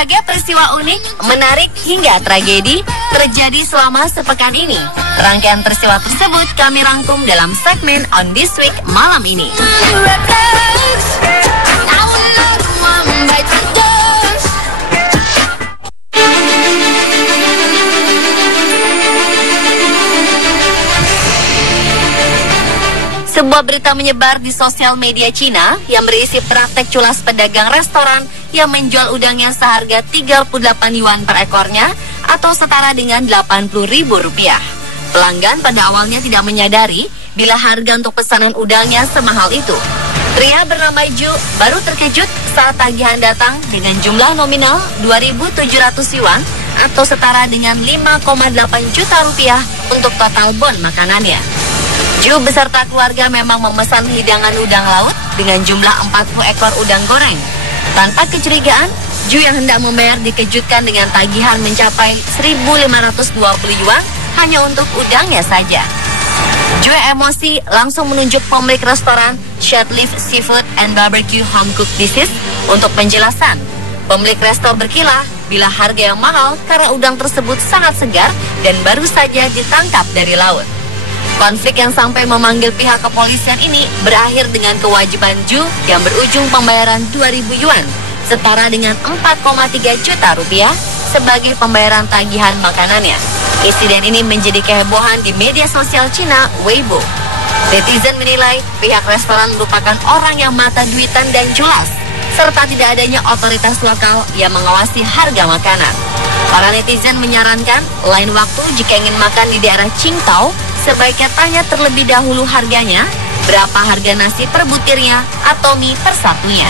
Berbagai peristiwa unik, menarik hingga tragedi terjadi selama sepekan ini. Rangkaian peristiwa tersebut kami rangkum dalam segmen On This Week malam ini. Sebuah berita menyebar di sosial media Cina yang berisi praktek culas pedagang restoran yang menjual udangnya seharga 38 yuan per ekornya atau setara dengan Rp80.000. Pelanggan pada awalnya tidak menyadari bila harga untuk pesanan udangnya semahal itu. Pria bernama Ju baru terkejut saat tagihan datang dengan jumlah nominal 2.700 yuan atau setara dengan 5,8 juta rupiah untuk total bon makanannya. Ju beserta keluarga memang memesan hidangan udang laut dengan jumlah 40 ekor udang goreng. Tanpa kecurigaan, Ju yang hendak membayar dikejutkan dengan tagihan mencapai 1.520 yuan hanya untuk udangnya saja. Ju emosi langsung menunjuk pemilik restoran Shadleaf Seafood and Barbecue Home Cooked Dishes untuk penjelasan. Pemilik resto berkilah bila harga yang mahal karena udang tersebut sangat segar dan baru saja ditangkap dari laut. Konflik yang sampai memanggil pihak kepolisian ini berakhir dengan kewajiban Ju yang berujung pembayaran 2.000 yuan, setara dengan 4,3 juta rupiah sebagai pembayaran tagihan makanannya. Insiden ini menjadi kehebohan di media sosial Cina, Weibo. Netizen menilai pihak restoran merupakan orang yang mata duitan dan jelas, serta tidak adanya otoritas lokal yang mengawasi harga makanan. Para netizen menyarankan lain waktu jika ingin makan di daerah Qingdao, sebaiknya tanya terlebih dahulu harganya, berapa harga nasi per butirnya atau mie per satunya.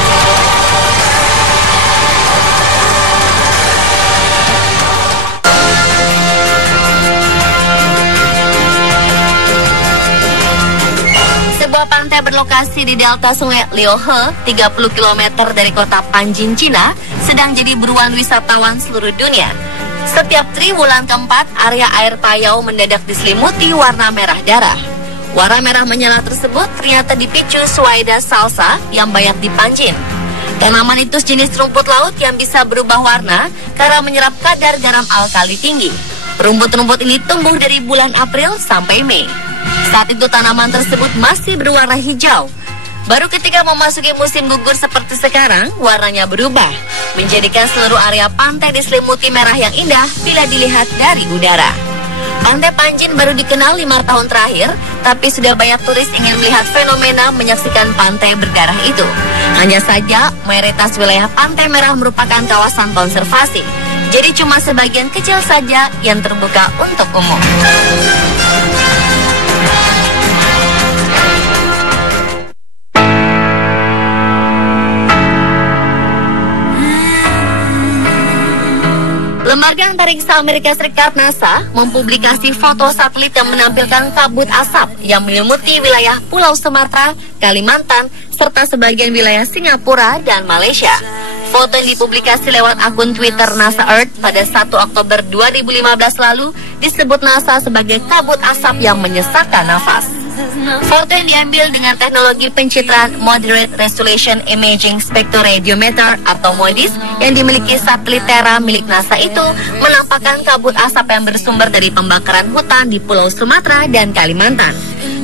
Sebuah pantai berlokasi di delta sungai Liuhe, 30 km dari kota Panjin, Cina, sedang jadi buruan wisatawan seluruh dunia. Setiap triwulan keempat, area air payau mendadak diselimuti warna merah darah. Warna merah menyala tersebut ternyata dipicu suaida salsa yang banyak di Panjin. Tanaman itu sejenis rumput laut yang bisa berubah warna karena menyerap kadar garam alkali tinggi. Rumput-rumput ini tumbuh dari bulan April sampai Mei. Saat itu tanaman tersebut masih berwarna hijau. Baru ketika memasuki musim gugur seperti sekarang, warnanya berubah, menjadikan seluruh area pantai diselimuti merah yang indah bila dilihat dari udara. Pantai Panjin baru dikenal 5 tahun terakhir, tapi sudah banyak turis ingin melihat fenomena menyaksikan pantai berdarah itu. Hanya saja, mayoritas wilayah Pantai Merah merupakan kawasan konservasi, jadi cuma sebagian kecil saja yang terbuka untuk umum. Lembaga Antariksa Amerika Serikat NASA mempublikasi foto satelit yang menampilkan kabut asap yang menyelimuti wilayah Pulau Sumatera, Kalimantan, serta sebagian wilayah Singapura dan Malaysia. Foto yang dipublikasi lewat akun Twitter NASA Earth pada 1 Oktober 2015 lalu disebut NASA sebagai kabut asap yang menyesakkan nafas. Foto yang diambil dengan teknologi pencitraan Moderate Resolution Imaging Spectroradiometer atau MODIS yang dimiliki satelit Terra milik NASA itu menampakkan kabut asap yang bersumber dari pembakaran hutan di Pulau Sumatera dan Kalimantan.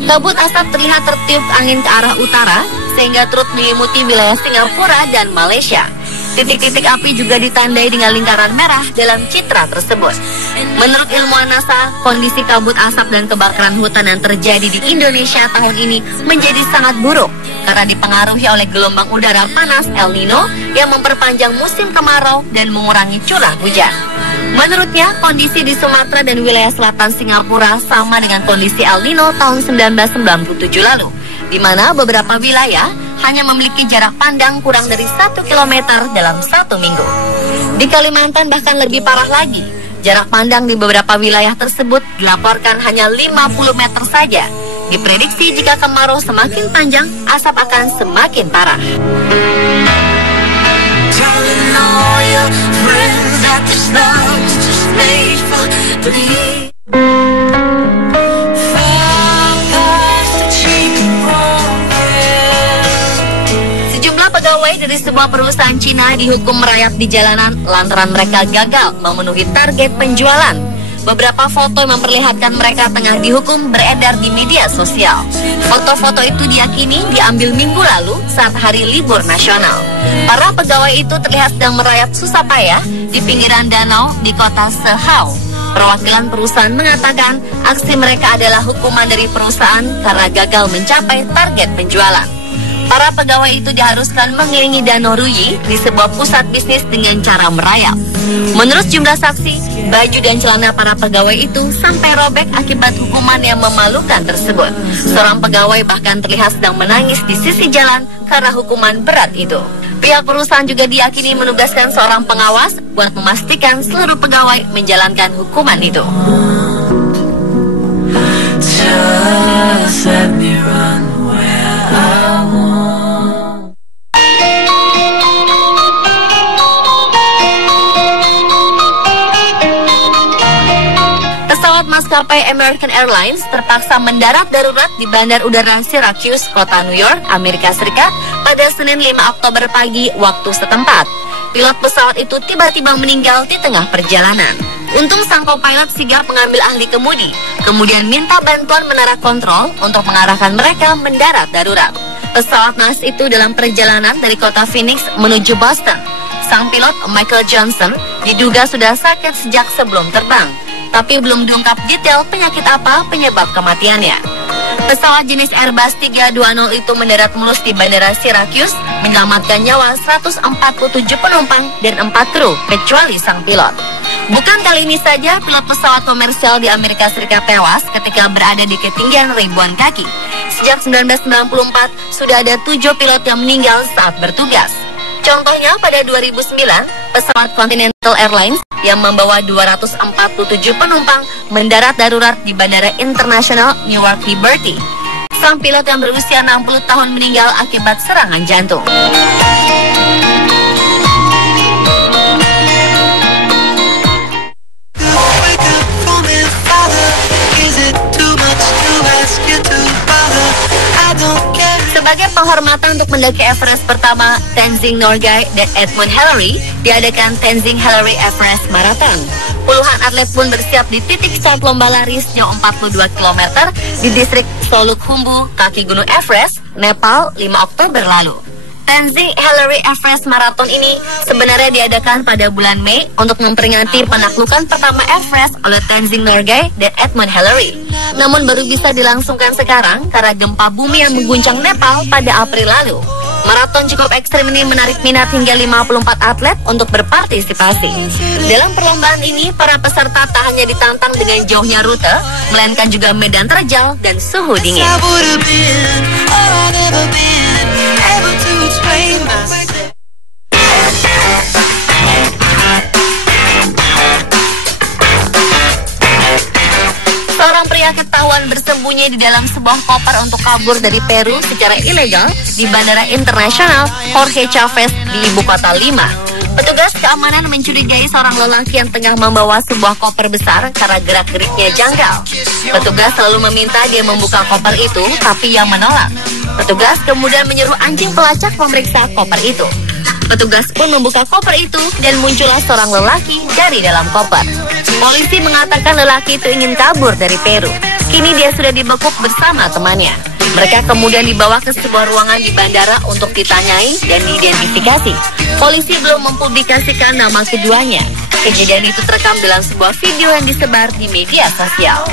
Kabut asap terlihat tertiup angin ke arah utara sehingga turut menyelimuti wilayah Singapura dan Malaysia. Titik-titik api juga ditandai dengan lingkaran merah dalam citra tersebut. Menurut ilmuwan NASA, kondisi kabut asap dan kebakaran hutan yang terjadi di Indonesia tahun ini menjadi sangat buruk karena dipengaruhi oleh gelombang udara panas El Nino yang memperpanjang musim kemarau dan mengurangi curah hujan. Menurutnya, kondisi di Sumatera dan wilayah selatan Singapura sama dengan kondisi El Nino tahun 1997 lalu, di mana beberapa wilayah hanya memiliki jarak pandang kurang dari 1 km dalam 1 minggu. Di Kalimantan bahkan lebih parah lagi. Jarak pandang di beberapa wilayah tersebut dilaporkan hanya 50 meter saja. Diprediksi jika kemarau semakin panjang, asap akan semakin parah. Dari dari sebuah perusahaan Cina dihukum merayap di jalanan lantaran mereka gagal memenuhi target penjualan. Beberapa foto yang memperlihatkan mereka tengah dihukum beredar di media sosial. Foto-foto itu diyakini diambil minggu lalu saat hari libur nasional. Para pegawai itu terlihat sedang merayap susah payah di pinggiran danau di kota Sehau. Perwakilan perusahaan mengatakan aksi mereka adalah hukuman dari perusahaan karena gagal mencapai target penjualan. Para pegawai itu diharuskan mengelilingi Danau Ruyi di sebuah pusat bisnis dengan cara merayap. Menurut jumlah saksi, baju dan celana para pegawai itu sampai robek akibat hukuman yang memalukan tersebut. Seorang pegawai bahkan terlihat sedang menangis di sisi jalan karena hukuman berat itu. Pihak perusahaan juga diyakini menugaskan seorang pengawas buat memastikan seluruh pegawai menjalankan hukuman itu. Just let me run where I want. Pesawat maskapai American Airlines terpaksa mendarat darurat di Bandar Udara Syracuse, kota New York, Amerika Serikat pada Senin 5 Oktober pagi waktu setempat. Pilot pesawat itu tiba-tiba meninggal di tengah perjalanan. Untung sang co-pilot sigap mengambil ahli kemudi, kemudian minta bantuan menara kontrol untuk mengarahkan mereka mendarat darurat. Pesawat naas itu dalam perjalanan dari kota Phoenix menuju Boston. Sang pilot Michael Johnson diduga sudah sakit sejak sebelum terbang, tapi belum diungkap detail penyakit apa penyebab kematiannya. Pesawat jenis Airbus 320 itu mendarat mulus di Bandara Syracuse, menyelamatkan nyawa 147 penumpang dan 4 kru, kecuali sang pilot. Bukan kali ini saja pilot pesawat komersial di Amerika Serikat tewas ketika berada di ketinggian ribuan kaki. Sejak 1994, sudah ada 7 pilot yang meninggal saat bertugas. Contohnya pada 2009, pesawat Continental Airlines yang membawa 247 penumpang mendarat darurat di Bandara Internasional Newark Liberty. Sang pilot yang berusia 60 tahun meninggal akibat serangan jantung. Sebagai penghormatan untuk mendaki Everest pertama, Tenzing Norgay dan Edmund Hillary, diadakan Tenzing Hillary Everest Marathon. Puluhan atlet pun bersiap di titik start lomba lari sejauh 42 km di distrik Solukhumbu, kaki Gunung Everest, Nepal, 5 Oktober lalu. Tenzing Hillary Everest Marathon ini sebenarnya diadakan pada bulan Mei untuk memperingati penaklukan pertama Everest oleh Tenzing Norgay dan Edmund Hillary. Namun baru bisa dilangsungkan sekarang karena gempa bumi yang mengguncang Nepal pada April lalu. Maraton cukup ekstrim ini menarik minat hingga 54 atlet untuk berpartisipasi. Dalam perlombaan ini, para peserta tak hanya ditantang dengan jauhnya rute, melainkan juga medan terjal dan suhu dingin. Seorang pria ketahuan bersembunyi di dalam sebuah koper untuk kabur dari Peru secara ilegal di Bandara Internasional Jorge Chávez di ibu kota Lima. Petugas keamanan mencurigai seorang lelaki yang tengah membawa sebuah koper besar karena gerak-geriknya janggal. Petugas selalu meminta dia membuka koper itu, tapi ia menolak. Petugas kemudian menyuruh anjing pelacak memeriksa koper itu. Petugas pun membuka koper itu dan muncullah seorang lelaki dari dalam koper. Polisi mengatakan lelaki itu ingin kabur dari Peru. Kini dia sudah dibekuk bersama temannya. Mereka kemudian dibawa ke sebuah ruangan di bandara untuk ditanyai dan diidentifikasi. Polisi belum mempublikasikan nama keduanya. Kejadian itu terekam dalam sebuah video yang disebar di media sosial.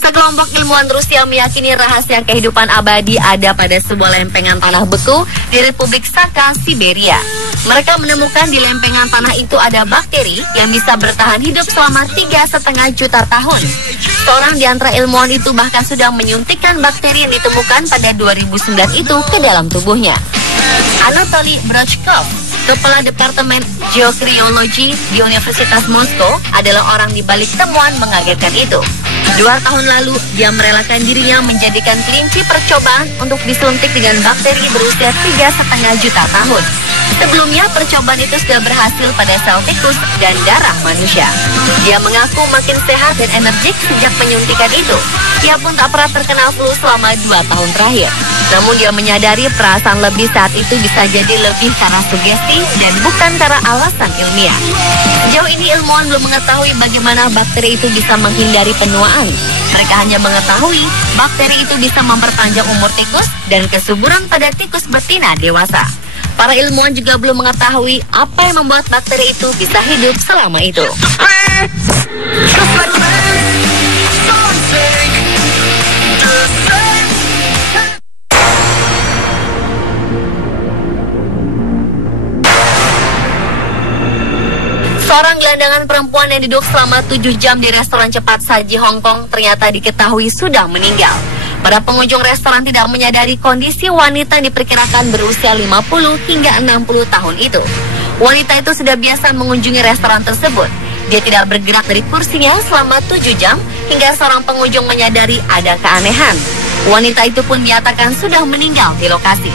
Sekelompok ilmuwan Rusia meyakini rahasia kehidupan abadi ada pada sebuah lempengan tanah beku di Republik Sakha, Siberia. Mereka menemukan di lempengan tanah itu ada bakteri yang bisa bertahan hidup selama 3,5 juta tahun. Seorang di antara ilmuwan itu bahkan sudah menyuntikkan bakteri yang ditemukan pada 2009 itu ke dalam tubuhnya. Anatoly Brochkov, Kepala Departemen Geokriologi di Universitas Moskow, adalah orang di balik temuan mengagetkan itu. 2 tahun lalu, dia merelakan dirinya menjadikan kelinci percobaan untuk disuntik dengan bakteri berusia 3,5 juta tahun. Sebelumnya, percobaan itu sudah berhasil pada sel tikus dan darah manusia. Dia mengaku makin sehat dan energik sejak penyuntikan itu. Ia pun tak pernah terkena flu selama 2 tahun terakhir. Namun dia menyadari perasaan lebih saat itu bisa jadi lebih karena sugesti dan bukan karena alasan ilmiah. Sejauh ini ilmuwan belum mengetahui bagaimana bakteri itu bisa menghindari penuaan. Mereka hanya mengetahui bakteri itu bisa memperpanjang umur tikus dan kesuburan pada tikus betina dewasa. Para ilmuwan juga belum mengetahui apa yang membuat bakteri itu bisa hidup selama itu. Seorang gelandangan perempuan yang duduk selama 7 jam di restoran cepat saji Hong Kong ternyata diketahui sudah meninggal. Para pengunjung restoran tidak menyadari kondisi wanita yang diperkirakan berusia 50 hingga 60 tahun itu. Wanita itu sudah biasa mengunjungi restoran tersebut. Dia tidak bergerak dari kursinya selama 7 jam hingga seorang pengunjung menyadari ada keanehan. Wanita itu pun dinyatakan sudah meninggal di lokasi.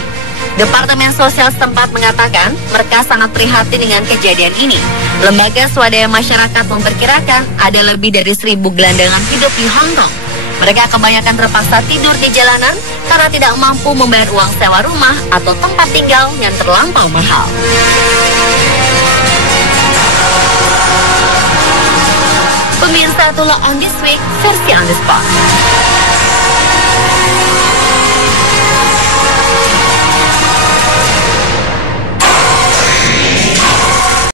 Departemen Sosial setempat mengatakan mereka sangat prihatin dengan kejadian ini. Lembaga swadaya masyarakat memperkirakan ada lebih dari 1.000 gelandangan hidup di Hong Kong. Mereka kebanyakan terpaksa tidur di jalanan karena tidak mampu membayar uang sewa rumah atau tempat tinggal yang terlampau mahal. Pemirsa, itulah On This Week versi On The Spot.